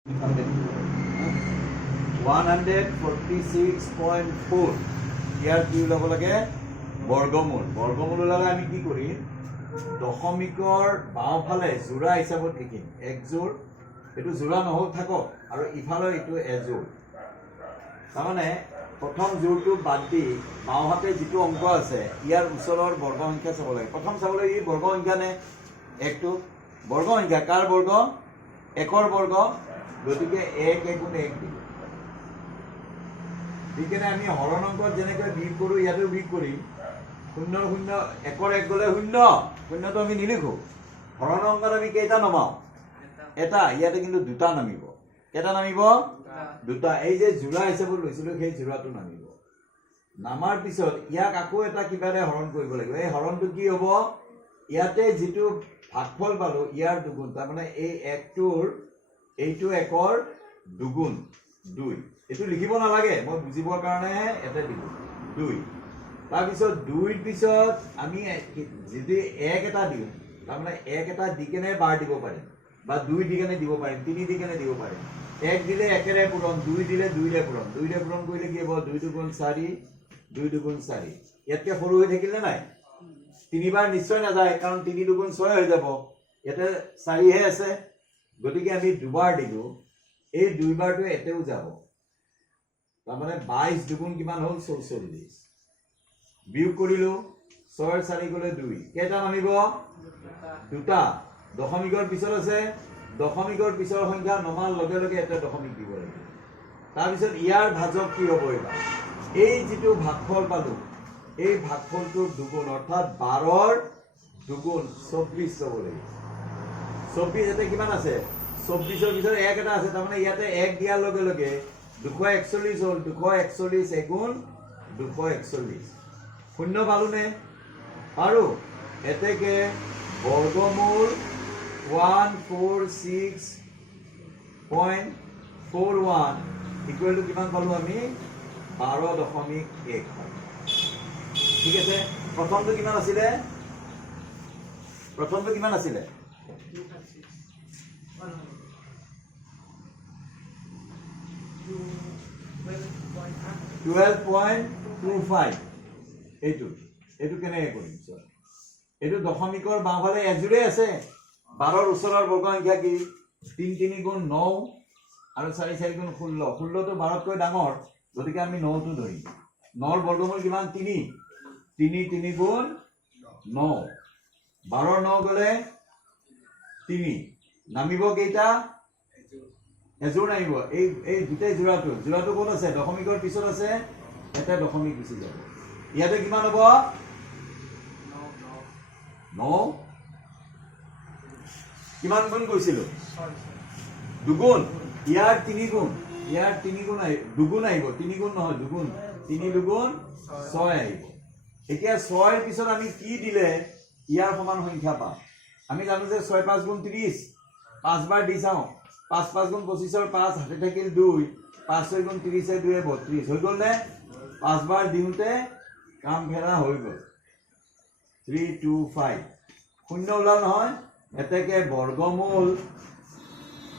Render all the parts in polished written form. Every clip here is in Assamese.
146.4 ইয়াৰ কি ওলাব লাগে বৰ্গমূল বৰ্গমূল ওলালে আমি কি কৰিম দশমিকৰ বাওঁফালে জোৰা হিচাপত লিখিম এক জোৰ এটো জোৰা নহল থাকক আৰু ইফালে এটো এজোৰ তাৰমানে প্ৰথম জোৰটো বাদ দি বাওঁহাতে যিটো অংক আছে ইয়াৰ ওচৰৰ বৰ্গ সংখ্যা চাব লাগে প্ৰথম চাবলৈ ই বৰ্গ সংখ্যা নে একটো বৰ্গ সংখ্যা কাৰ বৰ্গ একৰ বৰ্গ গতিকে 1 গুণ 1 দিব দিকেনে আমি হৰণ অংকত যেনেকৈ বিয়োগ কৰো ইয়াতো বিয়োগ কৰিম 0 0 একৰ 1 গলে 0 0 তো আমি নিলিখো হৰণ অংকত আমি কেইটা নমাও এটা ইয়াতে কিন্তু দুটা নামিব কেটা নামিব দুটা এই যে জোৰা হিচাপত লৈছিলো সেই জোৰাটো নামিব নামাৰ পিছত ইয়াক আকৌ এটা কিবাৰে হৰণ কৰিব লাগিব এই হৰণটো কি হ'ব ইয়াতে যেটো ভাগফল পালো ইয়াৰ দুগুণ তাৰ মানে এই একটোৰ এইটো একৰ দুগুণ 2 এটো লিখিব নালাগে মই বুজিবৰ কাৰণে এটা দিলো 2 তাৰ পিছত 2 ৰ পিছত আমি যদি 1 এটা দিও তাৰ মানে 1 এটা দিকেনে বাৰ দিব পাৰিম বা 2 দিকেনে দিব পাৰিম 3 দিকেনে দিব পাৰিম 1 দিলে 1 ৰে পূৰণ 2 দিলে 2 ৰে পূৰণ 2 ৰে পূৰণ কৰিলে কি হ'ব 2 দুগুণ 4 2 দুগুণ 4 ইয়াতকে সৰু হৈ থাকিল না নাই তিনিবাৰ নিশ্চয় না যায় কাৰণ 3 দুগুণ 6 হৈ যাব ইয়াতে 4 হে আছে গতিকে আমি দুবাৰ দিলো এই দুইবাৰটো এতেও যাব তাৰ মানে 22 দুগুণ কিমান হ'ল 44 বিয়োগ কৰিলো 6 ৰ 4 গলে 2 কেটা নামিব দুটা দশমিকৰ পিছত আছে দশমিকৰ পিছৰ সংখ্যা নমাৰ লগে লগে এটা দশমিক দিব লাগিব তাৰ পিছত ইয়াৰ ভাজক কি হ'ব এবাৰ এই যেটো ভাগফল পালো এই ভাগফলটোৰ দুগুণ অৰ্থাৎ 12 ৰ দুগুণ 24 হ'ব লাগিব 24 এতে কিমান আছে 24 ৰ পিছত 1 এটা আছে তাৰ মানে ইয়াতে 1 দিয়াৰ লগে লগে 241 হ'ল 241 এগুণ 241 শূন্য পালো নে পাৰো এতেকে বৰ্গমূল 146.41 ইকুৱেল টু কিমান পালো আমি 12.1 ঠিক আছে প্ৰথমটো কিমান আছিল 12.25 এইটো কেনে কৰিম স্যাৰ এইটো দশমিকৰ বাওঁফালে এজোৰে আছে 12 ৰ ওচৰৰ বৰ্গ সংখ্যা কি 3 3 গুণ 9 আৰু 4 4 গুণ 16 16 তো 12 তকৈ ডাঙৰ গতিকে আমি 9 টো ধৰিম 9 ৰ বৰ্গমূল কিমান 3 3 3 গুণ 9 12 ৰ 9 গলে 3 নামিব কেইটা এজোৰ নামিব এই দুটাই জোৰাটো কোন আছে দশমিকৰ পিছত আছে এটা দশমিক গুচি যাব ইয়াতে কিমান হ'ব 9 কিমান গুণ কৈছিলো দুগুণ ইয়াৰ 3 গুণ দুগুণ আহিব 3 গুণ নহয় দুগুণ 3 দুগুণ 6 আহিব এতিয়া 6 ৰ পিছত আমি কি দিলে ইয়াৰ সমান সংখ্যা পাম আমি জানো যে 6 5 গুণ 30 5 বাৰ দি চাও 5 5 গুণ 25 ৰ 5 হাতে থাকিল 2 5 6 গুণ 30 এ 2 32 হৈ গল নে 5 বাৰ দিওতে কাম ফেৰা হৈ গল 325 শূন্য ওলাল নহয় এতেকে বৰ্গমূল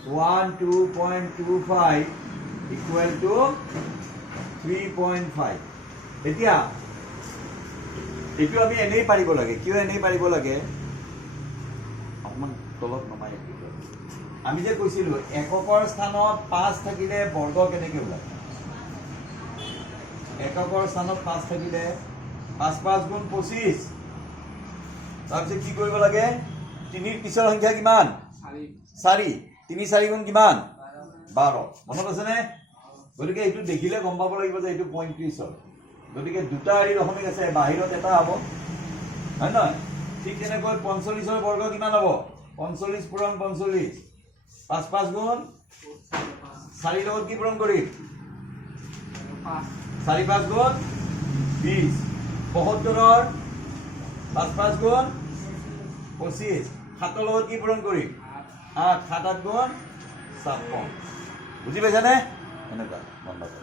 12.25 ইকুৱেল টু 3.5 এতিয়া এটো আমি এনেই পাৰিব লাগে কিয় এনেই পাৰিব লাগে অকমান তলত নমাই আমি যে কৈছিলো এককৰ স্থানত 5 থাকিলে বৰ্গ কেনেকৈ ওলায় এককৰ স্থানত 5 থাকিলে 5 5 গুণ 25 তাৰপিছত কি কৰিব লাগে 3 ৰ পিছৰ সংখ্যা কিমান 4 3 4 গুণ কিমান 12 মনত আছে নে গতিকে এইটো দেখিলে গম পাব লাগিব যে এইটো 35 হ'ল গতিকে দুটা আৰি দশমিক আছে বাহিৰত এটা হ'ব হয় নহয় ঠিক তেনেকৈ 45 ৰ বৰ্গ কিমান হ'ব 45 পূৰণ 45 5 5 গুণ 4 লগত কি পূৰণ কৰিম 4 5 গুণ 20 72 ৰ 5 5 গুণ 25 7 লগত কি পূৰণ কৰিম 8 7 8 গুণ 56 বুজি পাইছানে এনেকা বন্ধ